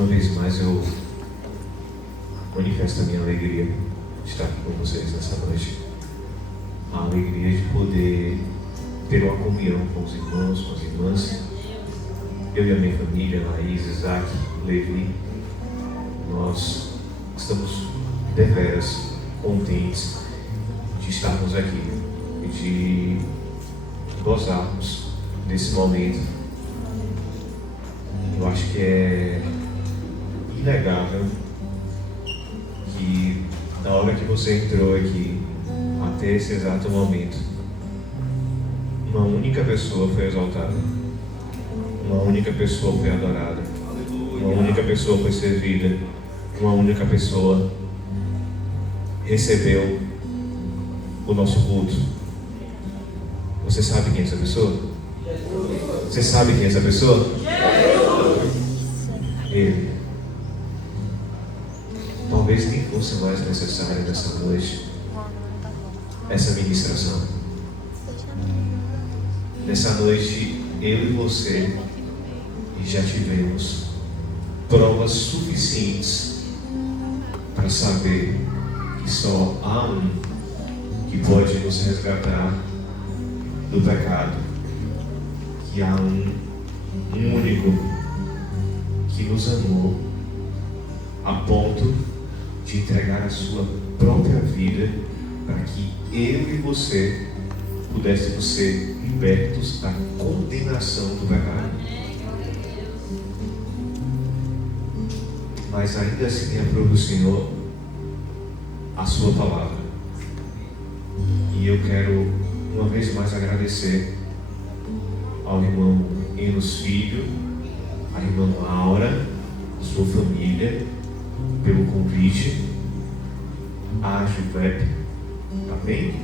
Uma vez mais eu manifesto a minha alegria de estar aqui com vocês nessa noite. A alegria de poder ter uma comunhão com os irmãos, com as irmãs. Eu e a minha família, Laís, Isaac, Levi, nós estamos deveras contentes de estarmos aqui e de gozarmos desse momento. Eu acho que é inegável que na hora que você entrou aqui, até esse exato momento, uma única pessoa foi exaltada, uma única pessoa foi adorada, uma única pessoa foi servida, uma única pessoa recebeu o nosso culto. Você sabe quem é essa pessoa? Você sabe quem é essa pessoa? Ele. Talvez nem fosse mais necessário nessa noite essa ministração. Nessa noite, eu e você já tivemos provas suficientes para saber que só há um que pode nos resgatar do pecado, que há um único que nos amou a ponto de entregar a sua própria vida para que eu e você pudéssemos ser libertos da condenação do pecado. Mas ainda assim aprove o Senhor a sua palavra. E eu quero uma vez mais agradecer ao irmão Enos Filho, à irmã Laura, a sua família, pelo convite, a Juvep, amém?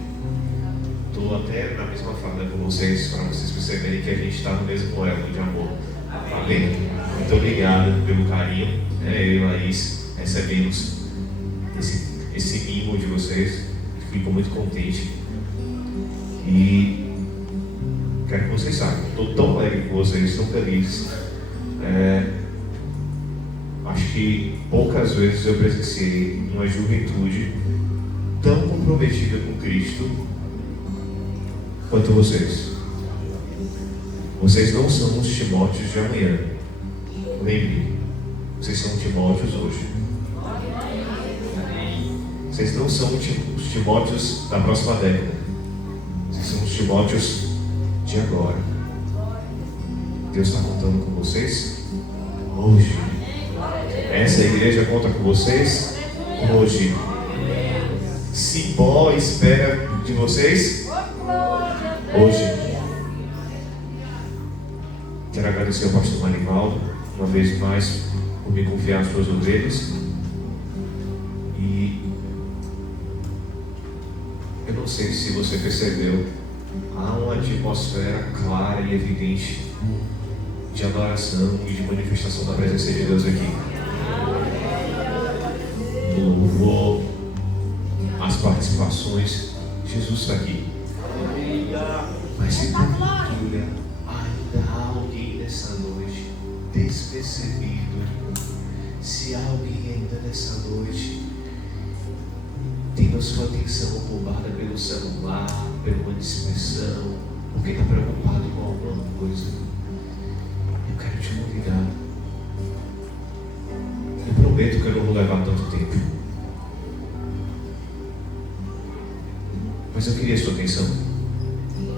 Estou até na mesma fala com vocês, para vocês perceberem que a gente está no mesmo elo de amor, amém? Muito obrigado pelo carinho, eu e Laís recebemos esse mimo de vocês, fico muito contente e quero que vocês saibam, estou tão alegre com vocês, tão feliz. Acho que poucas vezes eu presenciei uma juventude tão comprometida com Cristo quanto vocês. Vocês não são os Timóteos de amanhã. Lembre, vocês são Timóteos hoje. Vocês não são os Timóteos da próxima década. Vocês são os Timóteos de agora. Deus está contando com vocês hoje. Essa igreja conta com vocês hoje. Cipó espera de vocês hoje. Quero agradecer ao pastor Marivaldo uma vez mais por me confiar as suas ovelhas. E eu não sei se você percebeu, há uma atmosfera clara e evidente de adoração e de manifestação da presença de Deus aqui. No louvor, as participações, Jesus está aqui. Mas se porventura ainda há alguém nessa noite despercebido, se há alguém ainda nessa noite tendo a sua atenção roubada pelo celular, pela dispersão, porque está preocupado com alguma coisa, eu quero te convidar. Eu prometo que eu não vou levar tanto tempo, mas eu queria a sua atenção.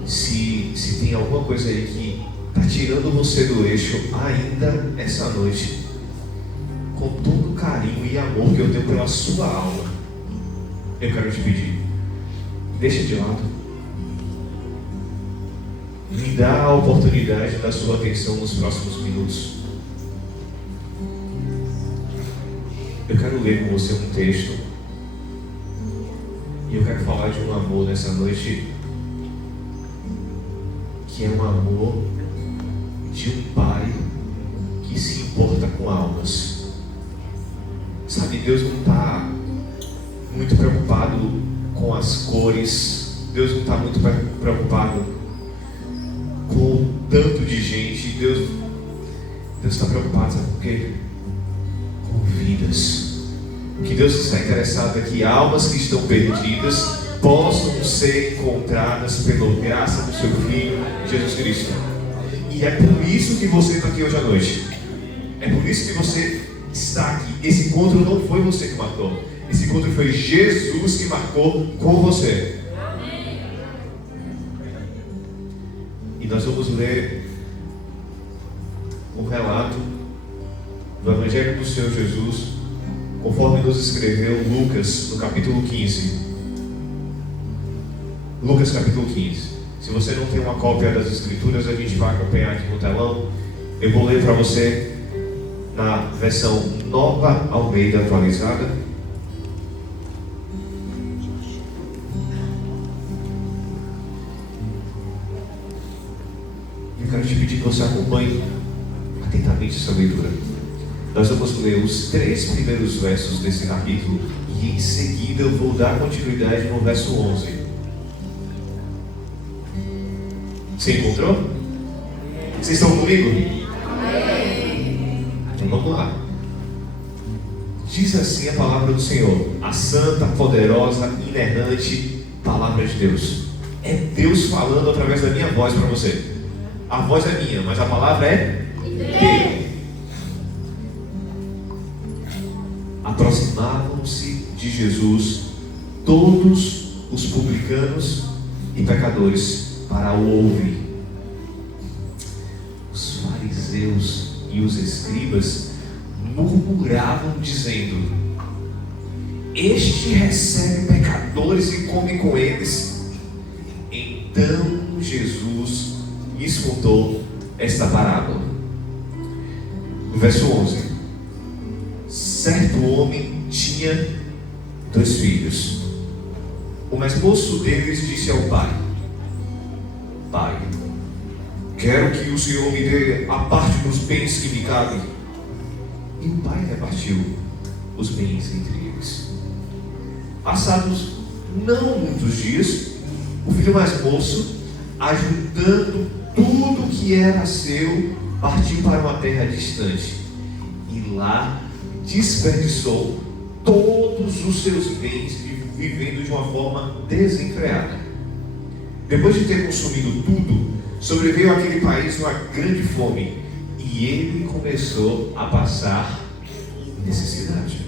Se tem alguma coisa aí que está tirando você do eixo ainda essa noite, com todo o carinho e amor que eu tenho pela sua alma, eu quero te pedir, deixa de lado. Me dá a oportunidade da sua atenção nos próximos minutos. Eu quero ler com você um texto e eu quero falar de um amor nessa noite que é um amor de um pai que se importa com almas. Sabe, Deus não está muito preocupado com as cores, Deus não está muito preocupado com o tanto de gente. Deus está preocupado, sabe por quê? perdidas. O que Deus está interessado é que almas que estão perdidas possam ser encontradas pela graça do seu Filho, Jesus Cristo. E é por isso que você está aqui hoje à noite. É por isso que você está aqui. Esse encontro não foi você que marcou. Esse encontro foi Jesus que marcou com você. E nós vamos ler um relato do Evangelho do Senhor Jesus, conforme nos escreveu Lucas, no capítulo 15. Lucas capítulo 15. Se você não tem uma cópia das Escrituras, a gente vai acompanhar aqui no telão. Eu vou ler para você na versão Nova Almeida atualizada. Eu quero te pedir que você acompanhe atentamente essa leitura. Nós vamos ler os 3 primeiros versos desse capítulo e em seguida eu vou dar continuidade no verso 11. Você encontrou? Vocês estão comigo? Então vamos lá. Diz assim a palavra do Senhor, a santa, poderosa, inerrante palavra de Deus. É Deus falando através da minha voz para você. A voz é minha, mas a palavra é dele. Aproximavam-se de Jesus todos os publicanos e pecadores para o ouvir. Os fariseus e os escribas murmuravam dizendo: este recebe pecadores e come com eles. Então Jesus lhes contou esta parábola. No verso 11: certo homem tinha 2 filhos. O mais moço deles disse ao pai: pai, quero que o Senhor me dê a parte dos bens que me cabem. E o pai repartiu os bens entre eles. Passados não muitos dias, o filho mais moço, ajuntando tudo que era seu, partiu para uma terra distante e lá desperdiçou todos os seus bens, vivendo de uma forma desenfreada. Depois de ter consumido tudo, sobreveio àquele país uma grande fome e ele começou a passar necessidade.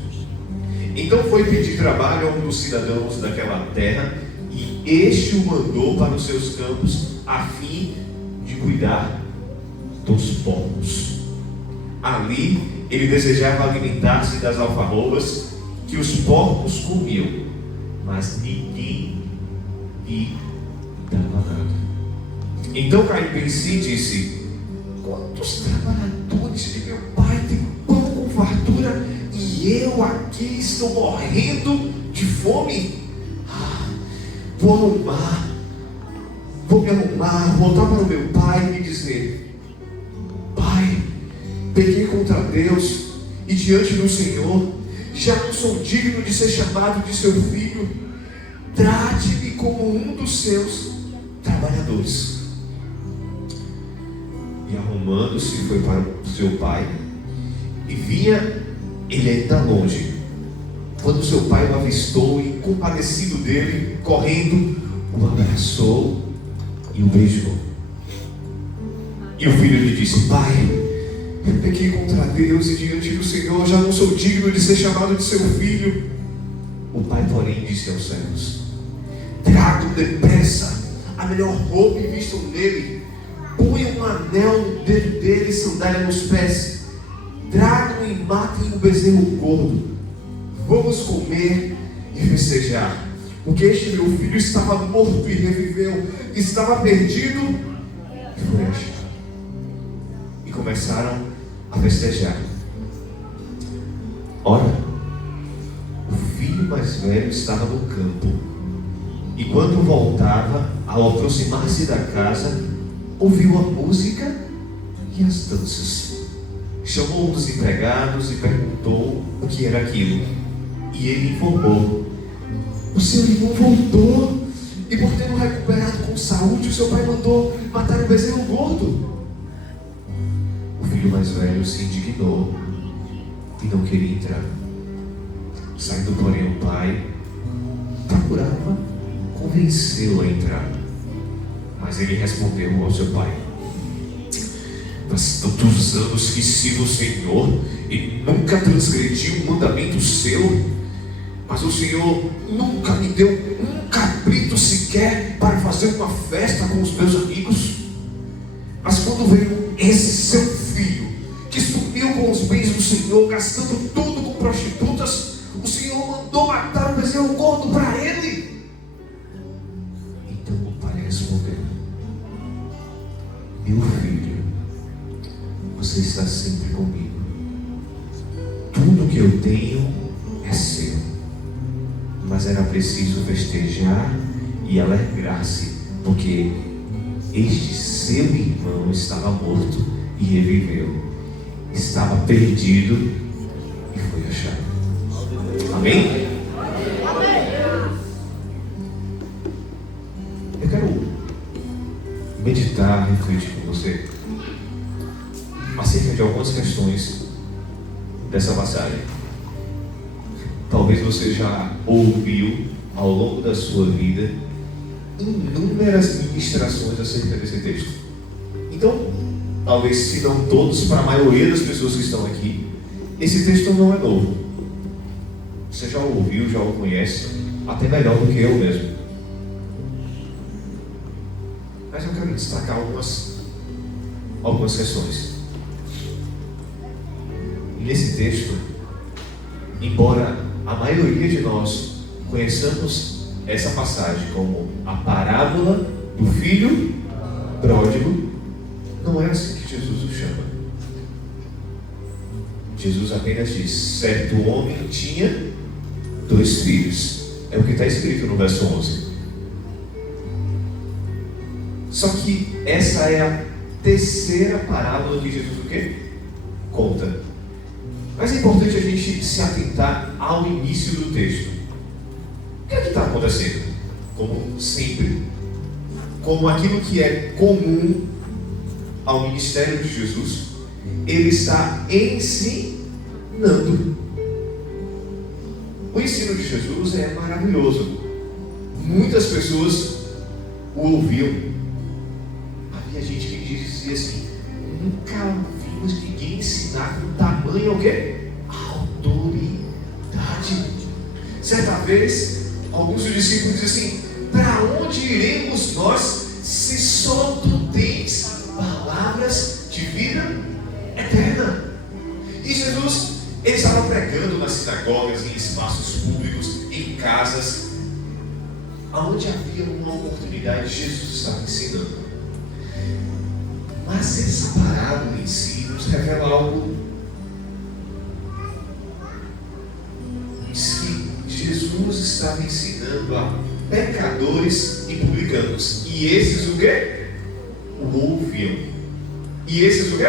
Então foi pedir trabalho a um dos cidadãos daquela terra e este o mandou para os seus campos a fim de cuidar dos porcos. Ali ele desejava alimentar-se das alfarrobas que os porcos comiam, mas ninguém lhe dava nada. Então caiu em si e disse: quantos trabalhadores de meu pai têm pão com fartura e eu aqui estou morrendo de fome? Vou me arrumar, voltar para o meu pai e lhe dizer: pai, pequei contra Deus e diante do Senhor, já não sou digno de ser chamado de seu filho. Trate-me como um dos seus trabalhadores. E arrumando-se foi para o seu pai e vinha ele ainda longe. Quando seu pai o avistou e, compadecido dele, correndo, o abraçou e o beijou. E o filho lhe disse: pai, eu pequei contra Deus e diante do Senhor, já não sou digno de ser chamado de seu filho. O pai, porém, disse aos servos: tragam depressa a melhor roupa e vistam nele, ponham um anel no dedo dele e sandália nos pés, tragam e matem o bezerro gordo. Vamos comer e festejar, porque este meu filho estava morto e reviveu, estava perdido e foi achado. E começaram a festejar. Ora, o filho mais velho estava no campo, e quando voltava, ao aproximar-se da casa, ouviu a música e as danças. Chamou um dos empregados e perguntou o que era aquilo. E ele informou: o seu irmão voltou, e por tê-lo recuperado com saúde, o seu pai mandou matar o bezerro gordo. O filho mais velho se indignou e não queria entrar. Saindo, porém, o pai procurava convencê-lo a entrar. Mas ele respondeu ao seu pai: faz tantos anos que sirvo o Senhor e nunca transgredi um mandamento seu, mas o Senhor nunca me deu um cabrito sequer para fazer uma festa com os meus amigos. Mas quando veio esse seu filho, que subiu com os bens do Senhor, gastando tudo com prostitutas, o Senhor mandou matar o bezerro gordo para ele. Então o pai respondeu: meu filho, você está sempre comigo. Tudo que eu tenho é seu. Mas era preciso festejar e alegrar-se, porque este seu irmão estava morto e reviveu. Estava perdido e foi achado. Amém? Eu quero meditar, refletir com você acerca de algumas questões dessa passagem. Talvez você já ouviu ao longo da sua vida inúmeras ministrações acerca desse texto. Então, talvez, se não todos, para a maioria das pessoas que estão aqui, esse texto não é novo. Você já ouviu, já o conhece, até melhor do que eu mesmo. Mas eu quero destacar algumas questões. Nesse texto, embora a maioria de nós conheçamos essa passagem como a parábola do filho pródigo, não é assim que Jesus o chama. Jesus apenas diz: certo homem tinha 2 filhos. É o que está escrito no verso 11. Só que essa é a terceira parábola que Jesus o quê? Conta. Mas é importante a gente se atentar ao início do texto. O que é que está acontecendo? Como sempre, como aquilo que é comum ao ministério de Jesus, ele está ensinando. O ensino de Jesus é maravilhoso. Muitas pessoas o ouviam. Havia gente que dizia assim: nunca vimos ninguém ensinar com tamanho o quê? Autoridade. Certa vez, alguns dos discípulos dizem assim: para onde iremos nós se só tu tens palavras de vida eterna? E Jesus, ele estava pregando nas sinagogas, em espaços públicos, em casas, aonde havia uma oportunidade, Jesus estava ensinando. Mas essa parábola em si nos revela algo. Diz que Jesus estava ensinando a pecadores e publicanos. E esses o quê? O ouviam. E esses o quê?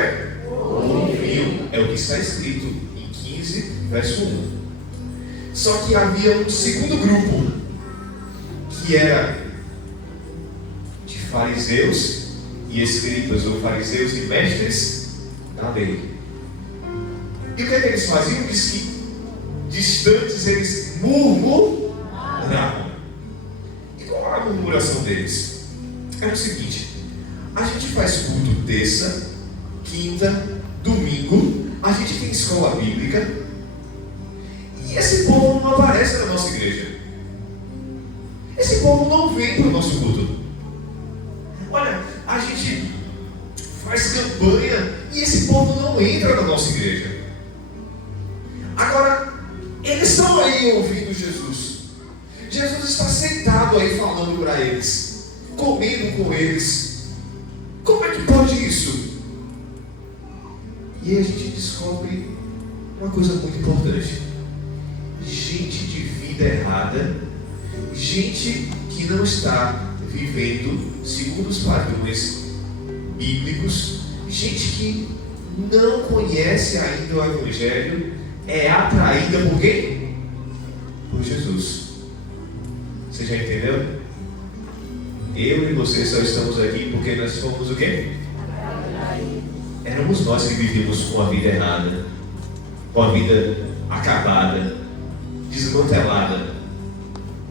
Ouviam. É o que está escrito em 15, verso 1. Só que havia um segundo grupo, que era de fariseus e escribas, ou fariseus e mestres da lei. E o que é que eles faziam? Diz que distantes eles murmuravam. E qual era a murmuração deles? Era o seguinte: a gente faz culto terça, quinta, domingo, a gente tem escola bíblica, e esse povo não aparece na nossa igreja. Esse povo não vem para o nosso culto. Olha, a gente faz campanha e esse povo não entra na nossa igreja. Agora, eles estão aí ouvindo Jesus. Jesus está sentado aí falando para eles, comendo com eles. Como é que pode isso? E aí a gente descobre uma coisa muito importante: gente de vida errada, gente que não está vivendo segundo os padrões bíblicos, gente que não conhece ainda o Evangelho, é atraída por quem? Por Jesus. Você já entendeu? Eu e você só estamos aqui porque nós fomos o quê? Éramos nós que vivíamos com a vida errada. com a vida acabada, desmantelada.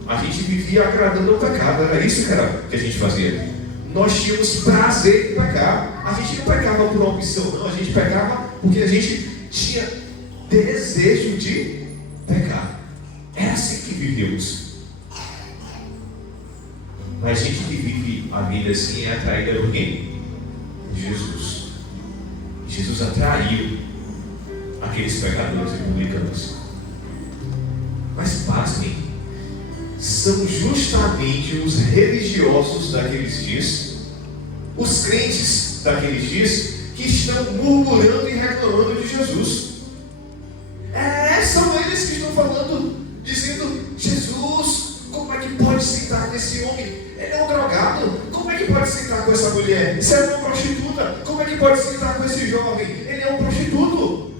A gente vivia agradando ao pecado, era isso que a gente fazia. Nós tínhamos prazer em pecar. A gente não pecava por opção, não. A gente pecava porque a gente tinha desejo de pecar. Era assim que vivíamos. Mas a gente que vive a vida assim é atraída por quem? Jesus. Jesus atraiu aqueles pecadores e publicanos. Mas pasmem, são justamente os religiosos daqueles dias, os crentes daqueles dias, que estão murmurando e reclamando de Jesus. São eles que estão falando, dizendo: Jesus, como é que pode sentar com esse homem? Ele é um drogado. Como é que pode sentar com essa mulher? Isso é uma prostituta. Como é que pode sentar com esse jovem? Ele é um prostituto.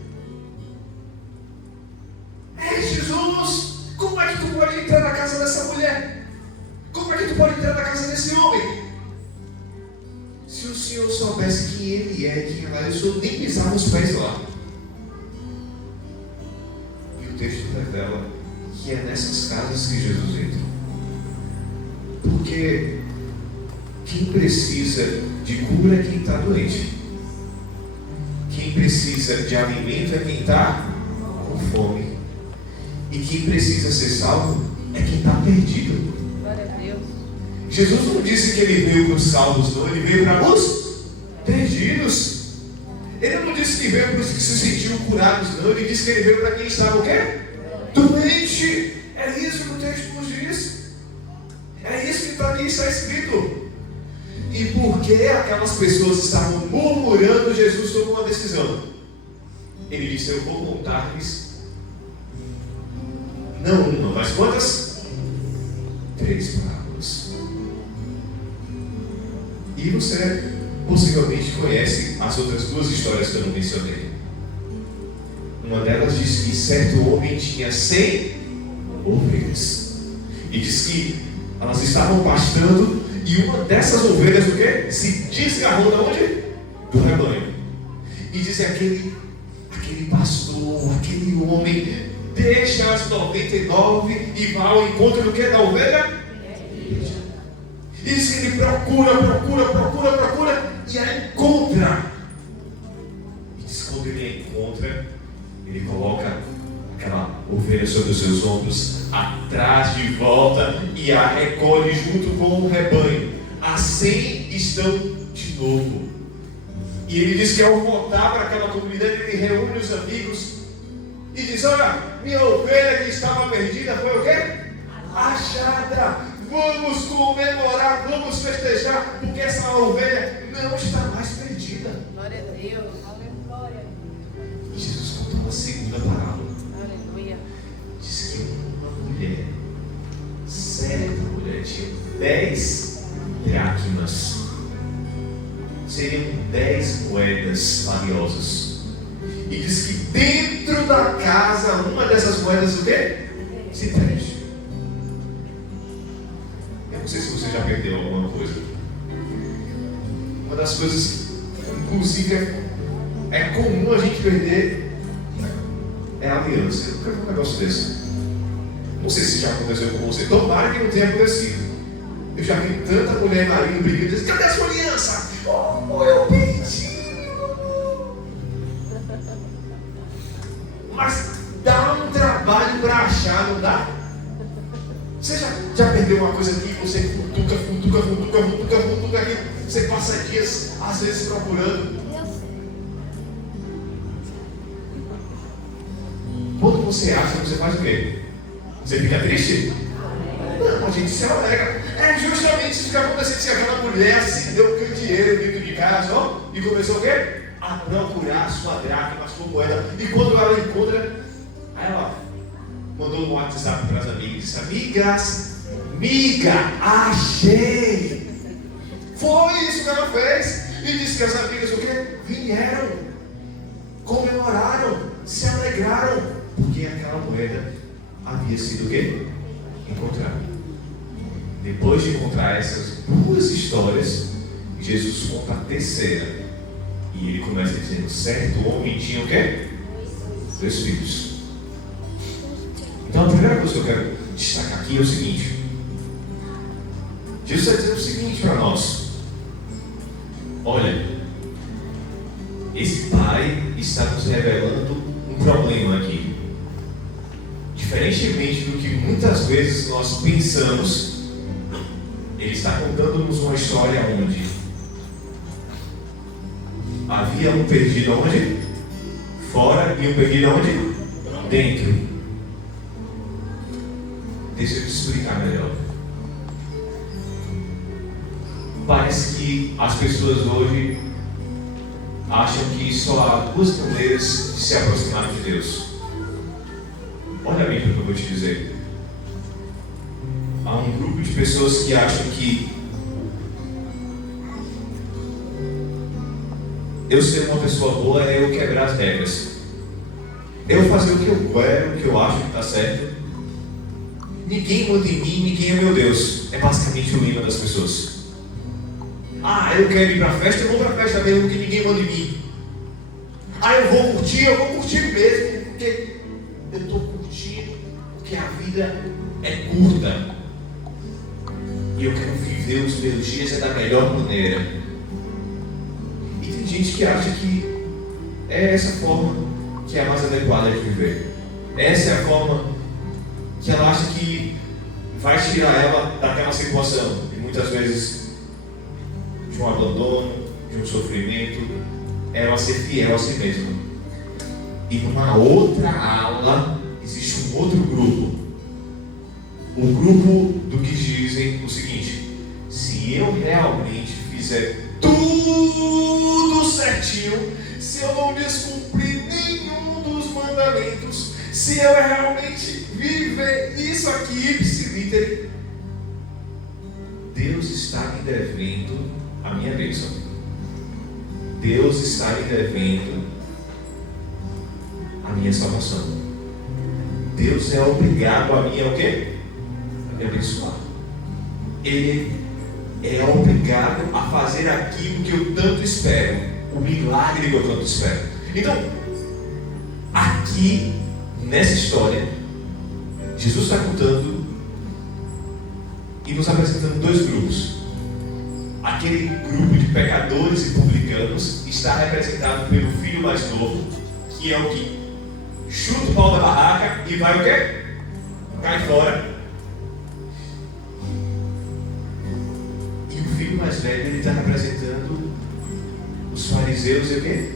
Jesus, como é que tu pode entrar na casa dessa mulher? Como é que tu pode entrar na casa desse homem? Se o Senhor soubesse quem ele é, quem ela é, o Senhor nem pisava os pés lá. E o texto revela que é nessas casas que Jesus entra. Porque quem precisa de cura é quem está doente. Quem precisa de alimento é quem está com fome. E quem precisa ser salvo é quem está perdido. Glória a Deus. Jesus não disse que ele veio para os salvos, não. Ele veio para os perdidos. Ele não disse que veio para os que se sentiam curados, não. Ele disse que ele veio para quem estava o quê? Doente. É isso que o texto nos diz. É isso que aqui está escrito. E porque aquelas pessoas estavam murmurando, Jesus tomou uma decisão. Ele disse: eu vou contar-lhes não uma, mas quantas? 3 parábolas. E você possivelmente conhece as outras 2 histórias que eu não mencionei. Uma delas diz que certo homem tinha 100 ovelhas. E diz que elas estavam pastando e uma dessas ovelhas o quê? Se desgarrou de onde? Do rebanho. E diz aquele pastor, aquele homem, deixa as 99 e vai ao encontro do que? Da ovelha? E diz que ele procura e a encontra. E diz que quando ele a encontra, ele coloca aquela ovelha sobre os seus ombros, atrás de volta e a recolhe junto com o rebanho. Assim estão de novo. E ele diz que ao voltar para aquela comunidade, ele reúne os amigos e diz: olha, minha ovelha que estava perdida foi o quê? Achada. Vamos comemorar, vamos festejar, porque essa ovelha não está mais perdida. Glória a Deus. Aleluia. E Jesus contou uma segunda parábola. Aleluia. Diz que uma mulher, certa mulher, tinha 10 dracmas. Seriam 10 moedas valiosas. E diz que dentro da casa, uma dessas moedas o quê? Se perde. Eu não sei se você já perdeu alguma coisa. Uma das coisas que, inclusive, é comum a gente perder é a aliança. Eu nunca vi um negócio desse. Não sei se já aconteceu com você. Tomara que não tenha acontecido. Eu já vi tanta mulher marido brigando e dizendo: cadê a sua aliança? Oh, eu perdi. Mas dá um trabalho para achar, não dá? Você já perdeu uma coisa aqui, você cutuca aqui, você passa dias, às vezes, procurando. Quando você acha, você faz o quê? Você fica triste? Não, a gente se alegra. É justamente isso que aconteceu. Se aquela mulher se deu um dinheiro dentro de casa, ó, e começou o quê? A procurar a sua dracma, a sua moeda. E quando ela encontra, aí ela mandou um WhatsApp para as amigas e disse: amiga, achei. Foi isso que ela fez. E disse que as amigas o quê? Vieram, comemoraram, se alegraram, porque aquela moeda havia sido o quê? Encontrada. Depois de encontrar essas 2 histórias, Jesus conta a terceira. E ele começa dizendo: certo homem tinha o quê? 2 filhos. Então a primeira coisa que eu quero destacar aqui é o seguinte: Jesus está dizendo o seguinte para nós: olha, esse pai está nos revelando um problema aqui. Diferentemente do que muitas vezes nós pensamos, ele está contando-nos uma história onde havia um perdido onde? Fora, e um perdido onde? Dentro. Deixa eu te explicar melhor. Parece que as pessoas hoje acham que só há 2 maneiras de se aproximar de Deus. Olha bem para o que eu vou te dizer. Há um grupo de pessoas que acham que eu ser uma pessoa boa é eu quebrar as regras. Eu fazer o que eu quero, o que eu acho que está certo. Ninguém manda em mim, ninguém é meu Deus. É basicamente o lema das pessoas. Ah, eu quero ir para a festa, eu vou para a festa mesmo, que ninguém manda em mim. Ah, eu vou curtir mesmo, porque eu estou curtindo, porque a vida é curta. E eu quero viver os meus dias da melhor maneira. E tem gente que acha que é essa forma que é a mais adequada de viver. Essa é a forma que ela acha que vai tirar ela daquela situação. E muitas vezes de um abandono, de um sofrimento, ela ser fiel a si mesma. E numa outra ala existe um outro grupo. O grupo do que dizem o seguinte: se eu realmente fizer tudo certinho, se eu não descumprir nenhum dos mandamentos, se eu realmente viver isso aqui, ipsiliter, Deus está me devendo a minha bênção. Deus está me devendo a minha salvação. Deus é obrigado a mim a o quê? A me abençoar. Ele é obrigado a fazer aquilo que eu tanto espero, o milagre que eu tanto espero. Então, aqui nessa história, Jesus está contando e nos apresentando 2 grupos. Aquele grupo de pecadores e publicanos está representado pelo filho mais novo, que é o que chuta o pau da barraca e vai o quê? Cai fora. E o filho mais velho, ele está representando os fariseus e o quê?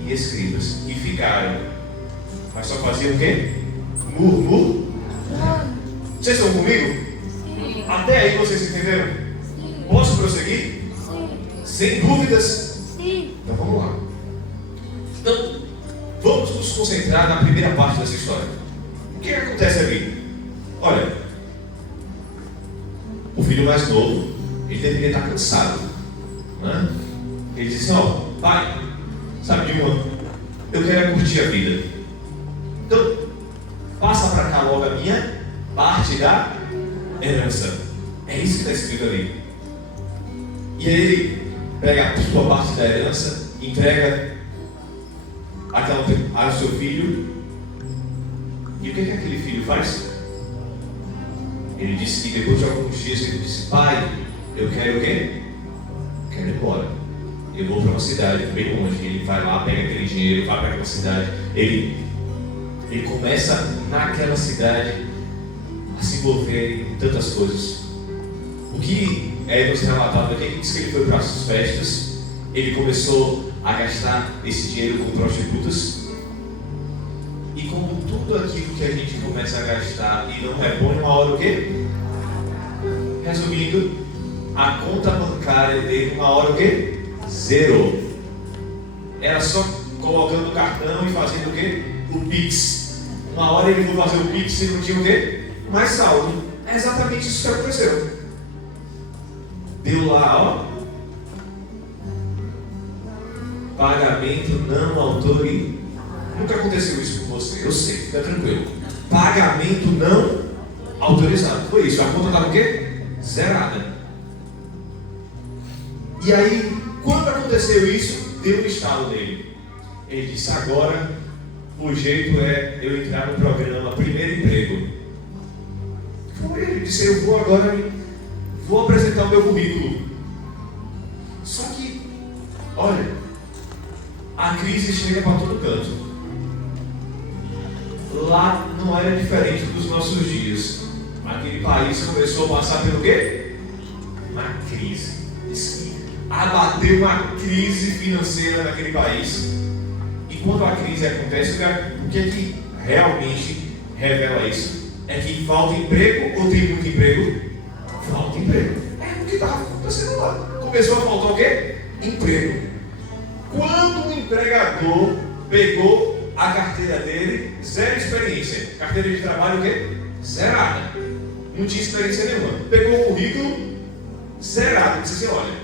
E escribas, que ficaram, mas só faziam o quê? Murmur. Vocês estão comigo? Sim. Até aí vocês entenderam? Sim. Posso prosseguir? Sim. Sem dúvidas? Sim. Então vamos lá. Então, vamos nos concentrar na primeira parte dessa história. O que acontece ali? Olha, o filho mais novo, ele deveria estar cansado, né? Ele disse: ó, pai, sabe de uma? Eu quero curtir a vida. Então, passa para cá logo a minha parte da herança. É isso que está escrito ali. E aí ele pega a sua parte da herança, entrega ao seu filho. E o que aquele filho faz? Ele disse que depois de alguns dias ele disse: pai, eu quero o quê? Quero ir embora. Eu vou para uma cidade bem longe. Ele vai lá, pega aquele dinheiro, vai para aquela cidade. Ele começa naquela cidade a se envolver em tantas coisas. O que é nos relatado aqui diz que ele foi para as festas, ele começou a gastar esse dinheiro com prostitutas. E como tudo aquilo que a gente começa a gastar e não repõe, uma hora o quê? Resumindo, a conta bancária dele, uma hora o quê? Zerou. Era só colocando o cartão e fazendo o quê? O Pix. Uma hora ele foi fazer o Pix e não tinha o quê? Mais saldo. É exatamente isso que aconteceu. Deu lá, ó, pagamento não autorizado. Nunca aconteceu isso com você, eu sei, fica tranquilo. Pagamento não autorizado. Foi isso, a conta estava o quê? Zerada. E aí, quando aconteceu isso, deu um estalo nele. Ele disse: agora o jeito é eu entrar no programa Primeiro Emprego. Ele disse, eu vou agora, vou apresentar o meu currículo. Só que, olha, a crise chega para todo canto. Lá não era diferente dos nossos dias. Aquele país começou a passar pelo quê? Uma crise. Abateu uma crise financeira naquele país. E quando a crise acontece, o que é que realmente revela isso? É que falta emprego ou tem muito emprego? Falta emprego. É o que estava acontecendo lá. Começou a faltar o quê? Emprego. Quando o empregador pegou a carteira dele, zero experiência. Carteira de trabalho o quê? Zerada. Não tinha experiência nenhuma. Pegou o currículo, zerado. Disse assim, olha,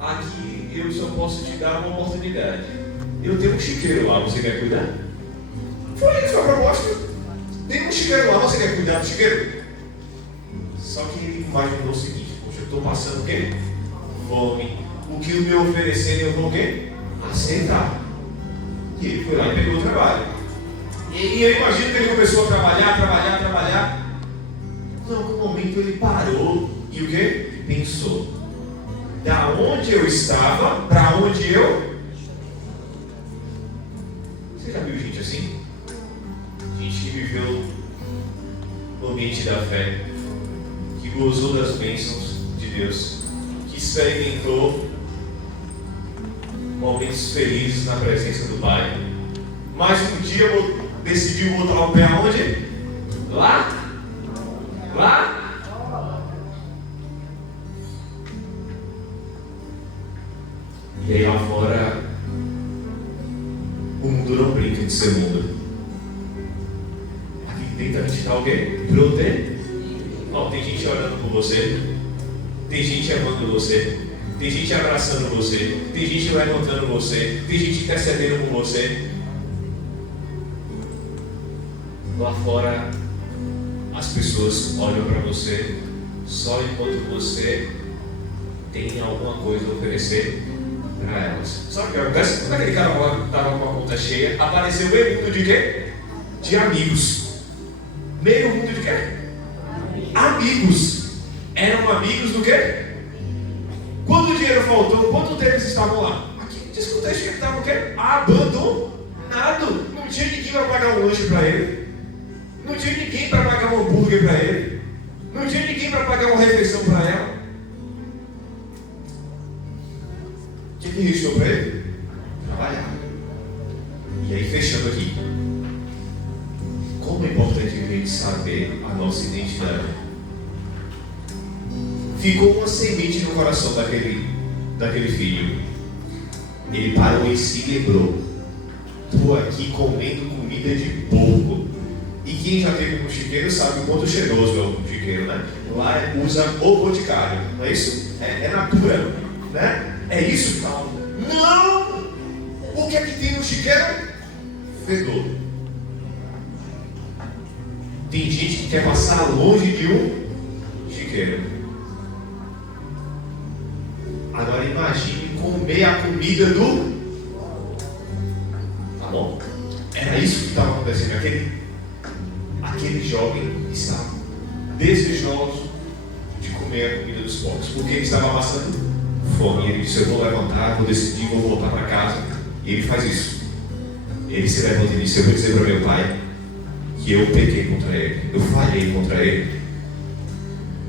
aqui eu só posso te dar uma oportunidade. Eu tenho um chiqueiro lá, você quer cuidar? Foi isso a proposta. Tem um chiqueiro lá, você quer cuidar do chiqueiro? Só que ele imaginou o seguinte, poxa, eu estou passando o quê? Fome. O que me oferecerem eu vou o quê? Aceitar. E ele foi lá e pegou o trabalho. E eu imagino que ele começou a trabalhar. Em algum momento ele parou e o quê? Pensou. Da onde eu estava, para onde eu... Você já viu gente assim? Gente que viveu no ambiente da fé, que gozou das bênçãos de Deus, que experimentou momentos felizes na presença do Pai, mas um dia decidiu botar o pé aonde? Lá? E aí lá fora o mundo não brinca de ser mundo. Aqui dentro a gente está o quê? Protegido. Tem gente orando por você, tem gente amando você, tem gente abraçando você, tem gente levantando você, tem gente intercedendo por você. Lá fora as pessoas olham para você só enquanto você tem alguma coisa a oferecer para elas. Sabe o que acontece? Quando aquele cara estava com a conta cheia, apareceu meio mundo de quê? De amigos. Meio mundo de quê? Amigos. Eram amigos do quê? Quando o dinheiro faltou, quantos deles estavam lá? Aqui diz que o texto que estavam o quê? Abandonado. Não tinha ninguém para pagar um lanche para ele. Não tinha ninguém para pagar um hambúrguer para ele. Não tinha ninguém para pagar uma refeição para ela. O que restou para ele? Trabalhar. E aí, fechando aqui. Como é importante a gente saber a nossa identidade. Ficou uma semente no coração daquele filho. Ele parou e se lembrou. Estou aqui comendo comida de porco. E quem já teve um chiqueiro sabe o quanto cheiroso é o chiqueiro, né? Lá usa o boticário, não é isso? É natura, né? É isso que está. Não! O que é que tem no chiqueiro? Fedor. Tem gente que quer passar longe de um chiqueiro. Agora imagine comer a comida do... Tá bom? Era isso que estava acontecendo. Aquele jovem estava desejoso de comer a comida dos porcos, porque ele estava passando fome. E ele disse, eu vou levantar, vou decidir, vou voltar para casa. E ele faz isso. Ele se levanta e disse, eu vou dizer para meu pai que eu pequei contra ele, eu falhei contra ele,